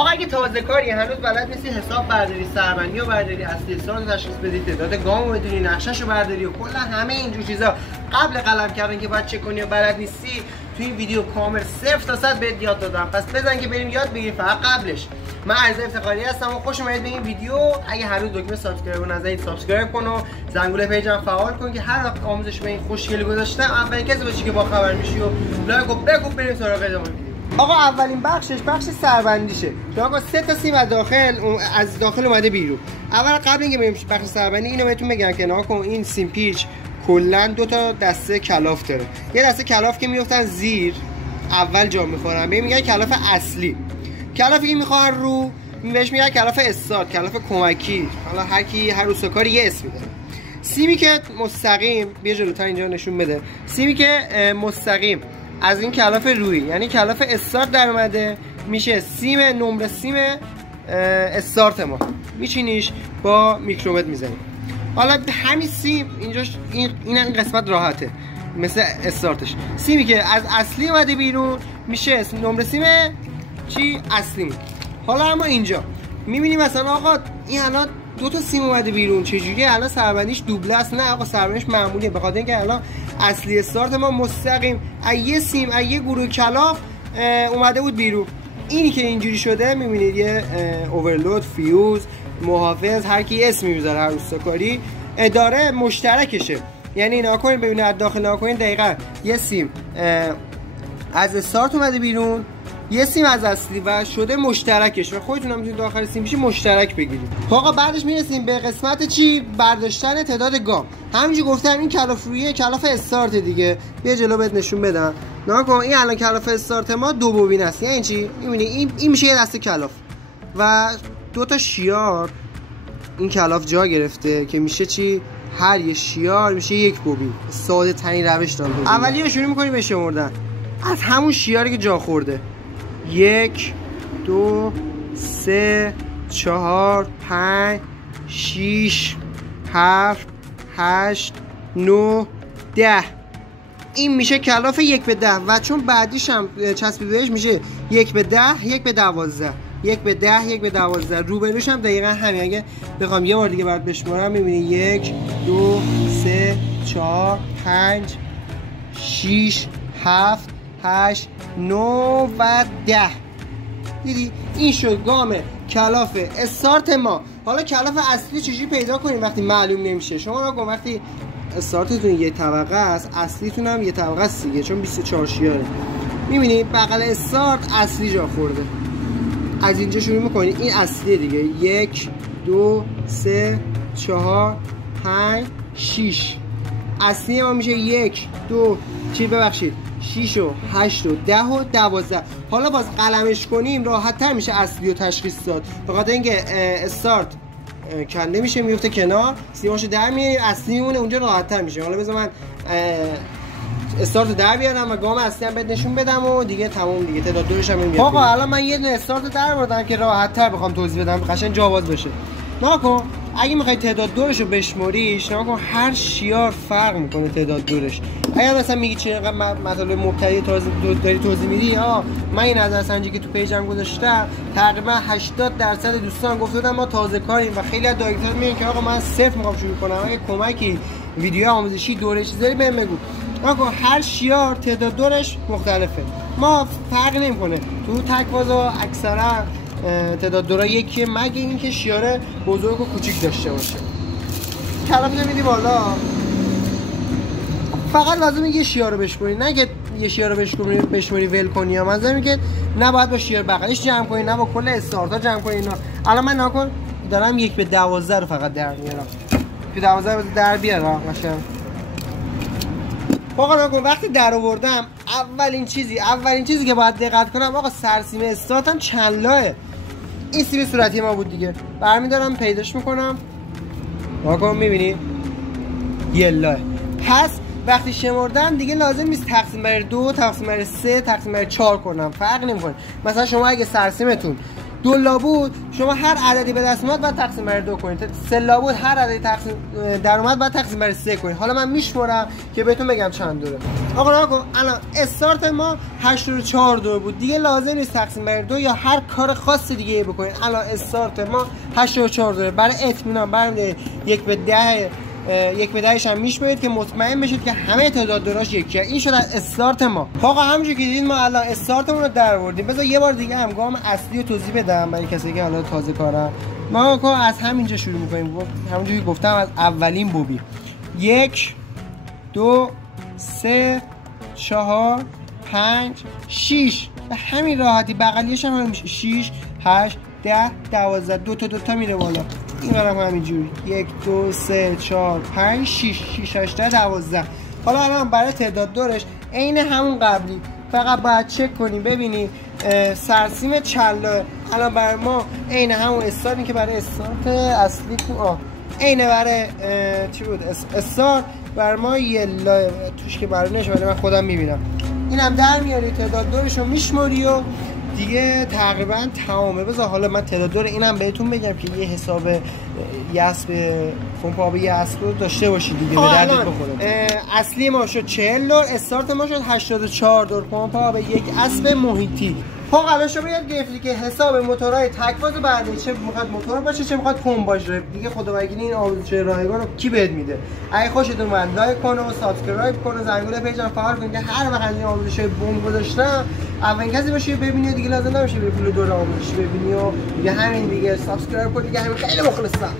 آقا اگه تازه کاری هنوز بلد نیستی حساب برداری، سربندی رو برداری، اصلی استارت رو تشخیص بدی، تعداد گام رو بدونی، نقشه‌شو برداری و کلا همه اینجور چیزا قبل قلم کردن که باید چک کنی و بلد نیستی، تو این ویدیو کامل 0 تا 100 بهت یاد دادم. پس بزن که بریم یاد بگیریم. فقط قبلش من عرض افتخاری هستم و خوش اومدید به این ویدیو. اگه هنوز دکمه سابسکرایب رو نزدید سابسکرایب کن و زنگوله پیجم فعال کن که هر وقت آموزش به این خوشگلی گذاشتم اولین کسی باشی که با خبر میشی و لایک و بکوب. بریم سراغ ادامه ویدیو. آقا اولین بخش سربندیشه. شما 3 تا سیم از داخل اومده بیرون. اول قبل اینکه بریم بخش سربندی اینو بهتون بگم که نگاه کن این سیم پیچ کلا 2 تا دسته کلاف داره. یه دسته کلاف که میافتن زیر اول جا میخورن، ببین میگن کلاف اصلی. کلافی که میخوان رو بهش میگن کلاف استارت، کلاف کمکی. حالا هر کی هر روستکاری یه اسمی داره. سیمی که مستقیم بیا جلوتر اینجا نشون بده. سیمی که مستقیم از این کلاف روی یعنی کلاف استارت در اومده میشه سیم نمره سیم استارت ما. میچینیش با میکرومتر میزنیم. حالا همین سیم اینجاش این قسمت راحته مثل استارتش. سیمی که از اصلی اومده بیرون میشه نمره سیم چی اصلی. حالا اما اینجا میبینیم مثلا آقا این الان 2 تا سیم اومده بیرون چجوری الان سربندیش دوبله است؟ نه آقا سربندیش معمولیه، به خاطر اینکه الان اصلی استارت ما مستقیم از یه سیم از یه گروه کلاف اومده بود بیرون. اینی که اینجوری شده میبینید یه اوورلود، فیوز، محافظ، هر کی اسمی میذاره هر روستکاری اداره مشترکشه. یعنی ناکنین ببینید از داخل ناکنین دقیقاً یه سیم از استارت اومده بیرون، یه سیم از اصلی و شده مشترکش و خودتون هم میتونید داخل سیم پیشی مشترک بگیرید. آقا بعدش میرسیم به قسمت چی؟ برداشتن تعداد گام. همینجوری گفتم این کلاف رویه کلاف استارت دیگه. بیا جلو بهت نشون بدم. نگاه این الان کلاف استارت ما 2 بوبین است. یعنی چی؟ میبینی این میشه یه دسته کلاف و 2 تا شیار این کلاف جا گرفته که میشه چی؟ هر یه شیار میشه 1 بوبین. ساده ترین روش دارم. اولیه شروع می‌کنیم به شمردن از همون شیاری که جا خورده. 1 2 3 4 5 6 7 8 9 10. این میشه کلاف 1 به 10 و چون بعدیش هم چسبیده بهش میشه 1 به 10 1 به 12 1 به 10 1 به 12. روبروش هم دقیقا همین. اگه بخوام یه بار دیگه برات بشمارم میبینی 1 2 3 4 5 6 7 8 9 و 10. دیدی این شد گام کلاف استارت ما. حالا کلاف اصلی چجوری پیدا کنیم وقتی معلوم نمیشه؟ شما نگو وقتی استارتتون یه طبقه است اصلیتون هم یه طبقه است دیگه، چون 24 شیاره. میبینی بغل استارت اصلی جا خورده، از اینجا شروع میکنی این اصلیه دیگه. 1 2 3 4 5 6 اصلی ما میشه 1 2 ببخشید 6 و 8 و 10 و 12. حالا باز قلمش کنیم راحت تر میشه اصلی رو تشخیص داد، به خاطر اینکه استارت کنده میشه میفته کنار، سیماشو در میاریم اصلی میمونه اونجا راحت تر میشه. حالا بذار من استارت رو در بیارم و گام اصلی هم بهت نشون بدم و دیگه تموم دیگه. تعداد دورش هم میاد. آقا الان من یه دونه استارت در آوردم که راحت تر بخوام توضیح بدم قشنگ جا باز بشه. ناکن اگه میخوای تعداد دورش رو بشماریش ناکن هر شیار فرق میکنه تعداد دورش. اگر مثلا میگی چه مطالب مبتدی داری توضیح میدی، من این نظرسنجی که تو پیجم گذاشتم تقریبا 80% دوستان گفتن ما تازه کاریم و خیلی از دایرکتور میگن که آقا من صفر میخوام شروع کنم. اگه کمکی ویدیو آموزشی دوره چیزی بهم بگو. آقا هر شیار تعداد دورش مختلفه، ما فرق نمیکنه. تو تکوازا اکثرا تعداد دورا یکیه مگه اینکه شیار بزرگ و کوچیک داشته باشه. کلمه میدی بالا، فقط لازمه یه شیار رو بشماری، نه که یه شیار رو بشماری ول کنی. یا مثلا میگه نباید با شیار بغلش جمع کنی نه با کل استارتا جمع کنی. الان من ناکن دارم 1 به 12 رو فقط در میارم که 12 در بیارم باشه. آقا ناکن وقتی در آوردم اولین چیزی که باید دقت کنم آقا سرسیم استارتم چند لاه. این سیم صورتی ما بود دیگه، برمیدارم پیداش میکنم. ناکن میبینی یه لاه. پس وقتی شمردم دیگه لازم نیست تقسیم بر 2 تقسیم بر 3 تقسیم بر 4 کنم، فرق نمیکنه. مثلا شما اگه سرسیمتون 2 لابود شما هر عددی به دست اومد بعد تقسیم بر 2 کنید. 3 لابود هر عددی تقسیم در اومد بعد تقسیم بر 3 کنید. حالا من میشمرم که بهتون بگم چند دوره. آقا نگاه کن الان استارت ما 84 دور بود دیگه، لازم نیست تقسیم بر 2 یا هر کار خاص دیگه بکنید. الان استارت ما 84 دوره. برای اطمینان برام 1 به 10 1 به 10 هم میشمرید که مطمئن بشید که همه تعداد دوراش یکیه. این شد از استارت ما. آقا همونجوری که دیدین ما الان استارتمون رو درآوردیم. بذار یه بار دیگه هم گام اصلی رو توضیح بدم برای کسی که حالا تازه کارن. ما از همینجا شروع می‌کنیم. همونجوری گفتم از اولین بوبی 1 2 3 4 5 6 به همین راحتی. بغلیش هم میشه 6 8 10 12 2 تا میره بالا. این برام همینجوری 1 2 3 4 5 6 6 8 10 12. حالا الان برای تعداد دورش عین همون قبلی، فقط باید چک کنیم ببینید سرسیم چلا الان برای ما عین همون استارتی که برای استارت اصلی عین برای چی بود استارت بر ما یه توش که برای نشه من خودم میبینم. اینم در میاری تعداد دورش رو میشماری و دیگه تقریبا تمامه. بذار حالا من تعداد دور اینم بهتون بگم که یه حساب یسب پمپ آب یسب رو داشته باشید دیگه به دردت بخوره. اصلی ما شد 40 دور، استارت ما شد 84 دور پمپ آب یک اسب محیطی. خب الان شما یاد گرفتی که حساب موتورهای تک‌فاز بعد چه میخواد موتور باشه چه میخواد پمپ باشه دیگه. خدا وکیلی این آموزش رایگان رو کی بهت میده؟ اگه خوشتون اومد لایک کن و سابسکرایب کن و زنگوله پیجم فعال کن که هر وقت این آموزش بمب گذاشتم اولین کسی باشی ببینی دیگه. لازم نمیشه به پول دور آموزشی ببینی و دیگه همین دیگه سابسکرایب کن دیگه. همین خیلی مخلصم.